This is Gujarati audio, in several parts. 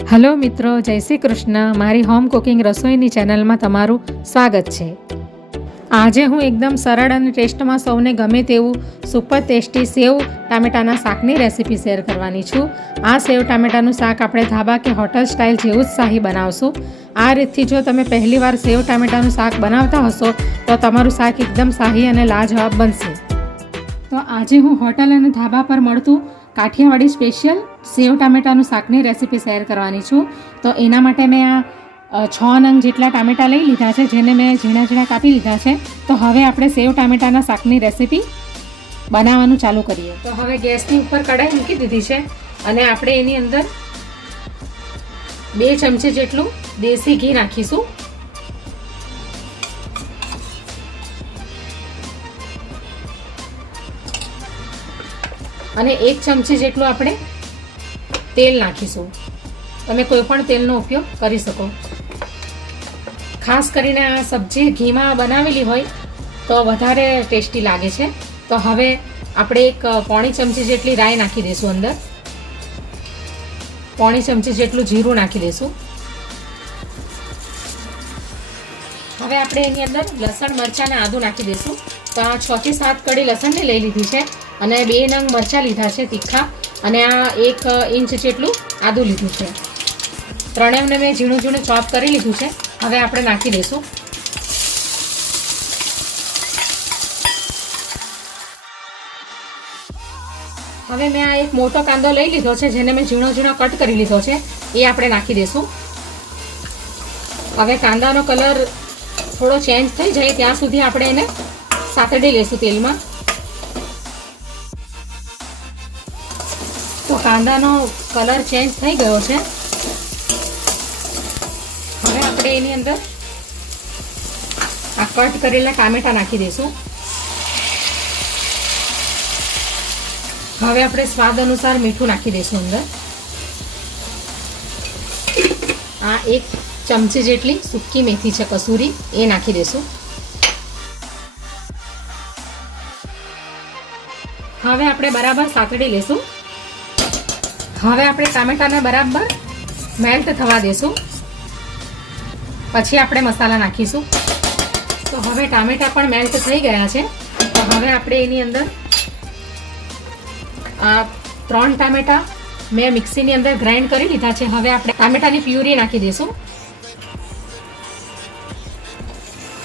હલો મિત્રો, જય શ્રી કૃષ્ણ. મારી હોમ કુકિંગ રસોઈની ચેનલમાં તમારું સ્વાગત છે. આજે હું એકદમ સરળ અને ટેસ્ટમાં સૌને ગમે તેવું સુપર ટેસ્ટી સેવ ટામેટાના શાકની રેસીપી શેર કરવાની છું. આ સેવ ટામેટાનું શાક આપણે ધાબા કે હોટલ સ્ટાઇલ જેવું જ શાહી બનાવશું. આ રીતથી જો તમે પહેલીવાર સેવ ટામેટાનું શાક બનાવતા હશો તો તમારું શાક એકદમ શાહી અને લાજવાબ બનશે. તો આજે હું હોટલ અને ધાબા પર મળતું કાઠિયાવાડી સ્પેશિયલ સેવ ટામેટાનું શાકની રેસીપી શેર કરવાની છું. તો એના માટે મેં આ 6 નંગ જેટલા ટામેટાં લઈ લીધા છે, જેને મેં ઝીણા ઝીણા કાપી લીધા છે. તો હવે આપણે સેવ ટામેટાના શાકની રેસીપી બનાવવાનું ચાલુ કરીએ. તો હવે ગેસની ઉપર કઢાઈ મૂકી દીધી છે અને આપણે એની અંદર 2 ચમચી જેટલું દેશી ઘી નાખીશું. અને 1 ચમચી જેટલું આપણે તેલ નાખીશું. તમે કોઈ પણ તેલનો ઉપયોગ કરી શકો. ખાસ કરીને આ સબ્જી ઘીમાં બનાવેલી હોય તો વધારે ટેસ્ટી લાગે છે. તો હવે આપણે 1 ચમચી જેટલી રાઈ નાખી દઈશું અંદર. 1 ચમચી જેટલું જીરું નાખી દઈશું. હવે આપણે એની અંદર લસણ, મરચાં અને આદું નાખી દઈશું. તો આ 6 થી 7 કળી લસણની લઈ લીધી છે અને 2 નંગ મરચાં લીધા છે તીખા, અને આ 1 ઇંચ જેટલું આદું લીધું છે. ત્રણેયને મેં ઝીણું ઝીણું ચોપ કરી લીધું છે. હવે આપણે નાખી દઈશું. હવે મેં આ 1 મોટો કાંદો લઈ લીધો છે, જેને મેં ઝીણો ઝીણો કટ કરી લીધો છે. એ આપણે નાખી દઈશું. હવે કાંદાનો કલર થોડો ચેન્જ થઈ જાય ત્યાં સુધી આપણે એને સાતડી લઈશું તેલમાં. તો કાંદાનો કલર ચેન્જ થઈ ગયો છે. હવે આપણે એની અંદર આ કટ કરેલા ટામેટા નાખી દઈશું. હવે આપણે સ્વાદ અનુસાર મીઠું નાખી દઈશું અંદર. આ 1 ચમચી જેટલી સૂકી મેથી છે કસૂરી, એ નાખી દઈશું. હવે આપણે બરાબર સાતડી લઈશું. હવે આપણે ટામેટાને બરાબર મેલ્ટ થવા દઈશું. પછી આપણે મસાલા નાખીશું. તો હવે ટામેટા પણ મેલ્ટ થઈ ગયા છે. તો હવે આપણે એની અંદર આ 3 ટામેટા મેં મિક્સીની અંદર ગ્રાઇન્ડ કરી લીધા છે. હવે આપણે ટામેટાની પ્યુરી નાખી દઈશું.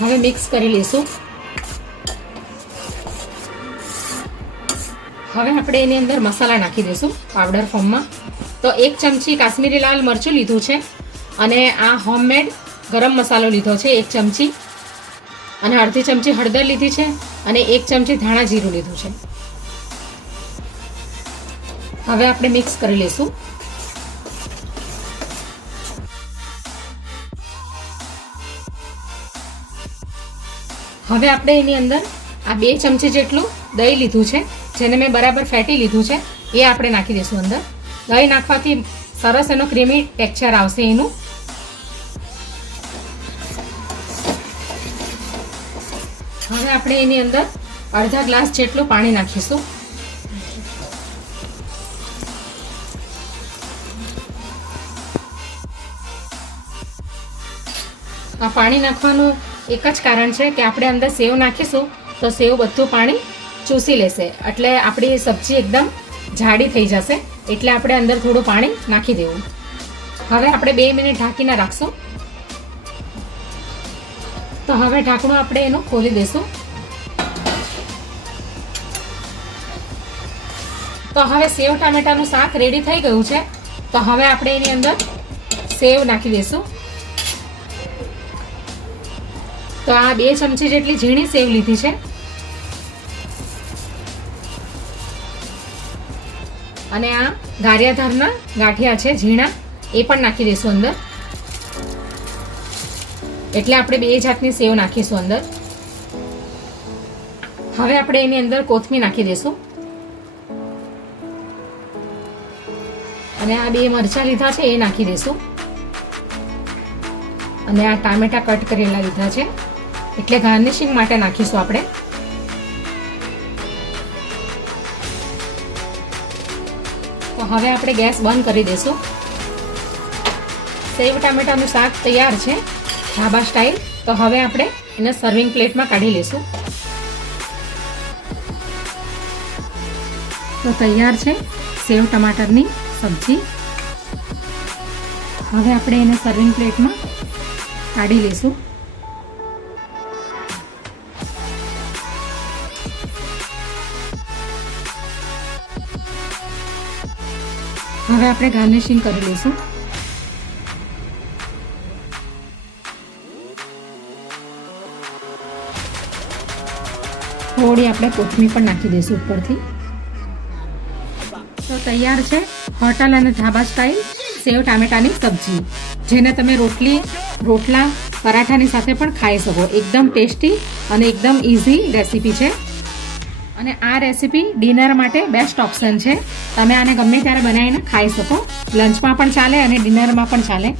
હવે મિક્સ કરી લઈશું. હવે આપણે એની અંદર મસાલા નાખી દઈશું પાવડર ફોર્મમાં. તો 1 ચમચી કાશ્મીરી લાલ મરચું લીધું છે, અને આ હોમમેડ ગરમ મસાલો લીધો છે 1 ચમચી, અને અડધી ચમચી હળદર લીધી છે, અને 1 ચમચી ધાણા જીરું લીધું છે. હવે આપણે મિક્સ કરી લઈશું. હવે આપણે એની અંદર આ 2 ચમચી જેટલું દહીં લીધું છે, જેને મેં બરાબર ફેટી લીધું છે, એ આપણે નાખી દઈશું અંદર. દહીં નાખવાથી સરસ એનો ક્રીમી ટેક્સચર આવશે એનું. હવે આપણે એની અંદર અડધા ગ્લાસ જેટલું પાણી નાખીશું. આ પાણી નાખવાનું એક જ કારણ છે કે આપણે અંદર સેવ નાખીશું તો સેવ બધું પાણી ચૂસી લેશે, એટલે આપણી સબ્જી એકદમ જાડી થઈ જશે. એટલે આપણે અંદર થોડું પાણી નાખી દેવું. હવે આપણે 2 મિનિટ ઢાંકીને રાખશું. તો હવે ઢાંકણું આપણે એનું ખોલી દઈશું. તો હવે સેવ ટામેટાનું શાક રેડી થઈ ગયું છે. તો હવે આપણે એની અંદર સેવ નાખી દઈશું. તો આ 2 ચમચી જેટલી ઝીણી સેવ લીધી છે, અને આ ગારિયાધારના ગાંઠિયા છે ઝીણા, એ પણ નાખી દઈશું અંદર. એટલે આપણે 2 જાતની સેવ નાખીશું અંદર. હવે આપણે એની અંદર કોથમીર નાખી દઈશું. અને આ 2 મરચાં લીધા છે એ નાખી દઈશું. અને આ ટામેટા કટ કરેલા લીધા છે, એટલે ગાર્નિશિંગ માટે નાખીશું આપણે. તો હવે આપણે ગેસ બંધ કરી દઈશું. સેવ ટામેટાનું શાક તૈયાર છે ઢાબા સ્ટાઇલ. તો હવે આપણે એને સર્વિંગ પ્લેટમાં કાઢી લઈશું. તો તૈયાર છે સેવ ટમાટરની સબ્જી. હવે આપણે એને સર્વિંગ પ્લેટમાં કાઢી લઈશું. હવે આપણે ગાર્નિશિંગ કરી લઈશું. થોડી આપણે કોથમીર પણ નાખી દઈશું ઉપરથી. તો તૈયાર છે હોટલ અને ઢાબા સ્ટાઇલ સેવ ટામેટાની સબ્જી, જેને તમે રોટલા પરાઠાની સાથે પણ ખાઈ શકો. એકદમ ટેસ્ટી અને એકદમ ઇઝી રેસીપી છે. અને આ રેસીપી ડિનર માટે બેસ્ટ ઓપ્શન છે. તમે આને ગમે ત્યારે બનાવીને ખાઈ શકો. લંચમાં પણ ચાલે અને ડિનરમાં પણ ચાલે.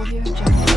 Audio Jungle.